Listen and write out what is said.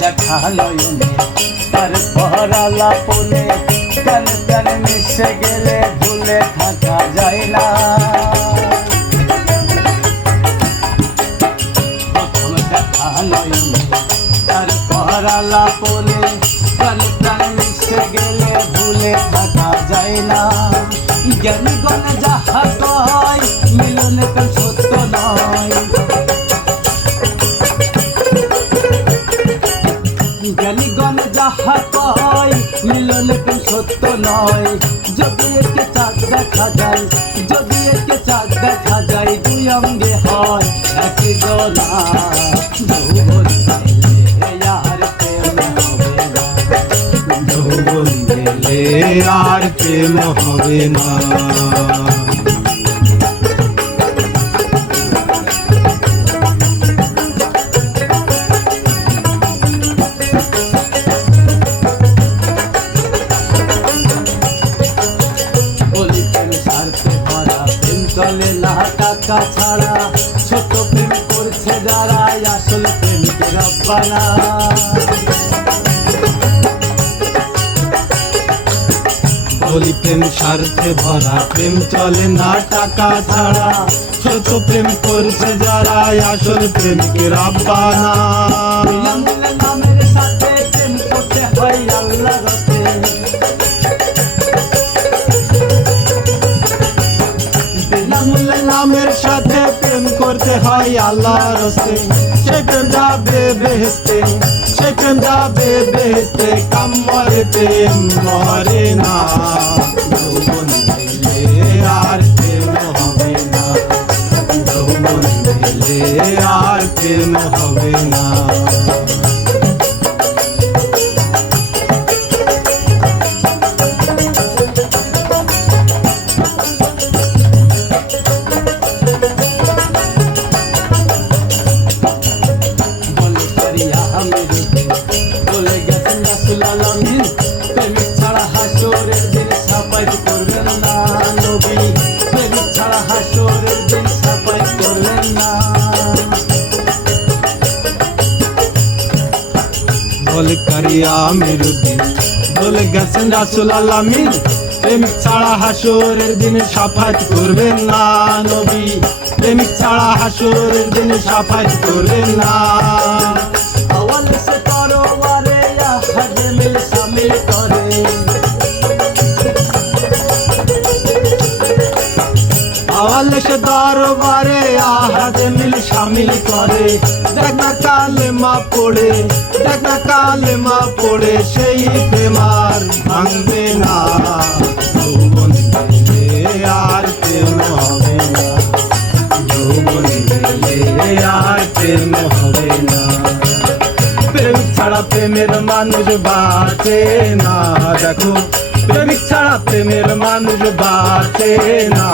দেখা নয়নে তার পহরালা পনে কান প্রাণ মিশে গেলে ভুলে থাকা যায় না। প্রথম দেখা নয়নে পহরালা পনে কান প্রাণ মিশে গেলে ভুলে থাকা যায় না। জ্ঞান গণ যাহা কয়, মিলন তো জ্ঞানী গণ যাহা কয়, মিলন তো সত্য নয়। যদি একে চাঁদ দেখা যায়, যদি একে চাঁদ দেখা যায়, দুই অঙ্গে হয় একই জনা আর প্রেম হবে না। টাকা ছাড়া ছোট প্রেম করছে যারা আসল প্রেমিকের রব্বানা বলি প্রেম স্বার্থে ভরা, প্রেম চলে না টাকা ছাড়া। ছোট প্রেম করছে যারা আসল প্রেমিকের আব্বানা বিনামূল্যে নামের সাথে প্রেম করতে হয় আল্লাহ হয় আল্লাহর হস্তে সে প্রেম যাবে বেহেস্তে সে প্রেম যাবে বেহেস্তে কাম মরে প্রেম মরে না। আর প্রেম হবে না। আর প্রেম হবে না। বলে কারিয়া মেরুদ্দিন বলে গেছেন রাসুল আলামিন প্রেমিক ছাড়া হাসরের দিনে সাফাত করবেন না নবী। প্রেমিক ছাড়া হাসরের দিনে সাফাত করবেন না। আওয়াল দরবারে আহাদে মিল শামিল করে। দেখা কালে মা পড়ে, দেখা কালে মা পড়ে, সেই প্রেমার ভাঙবে না। প্রেম না। না। ছাড়া প্রেমের মানুষ বাঁচে না। দেখো প্রেমিক ছাড়া প্রেমের মানুষ বাঁচে না।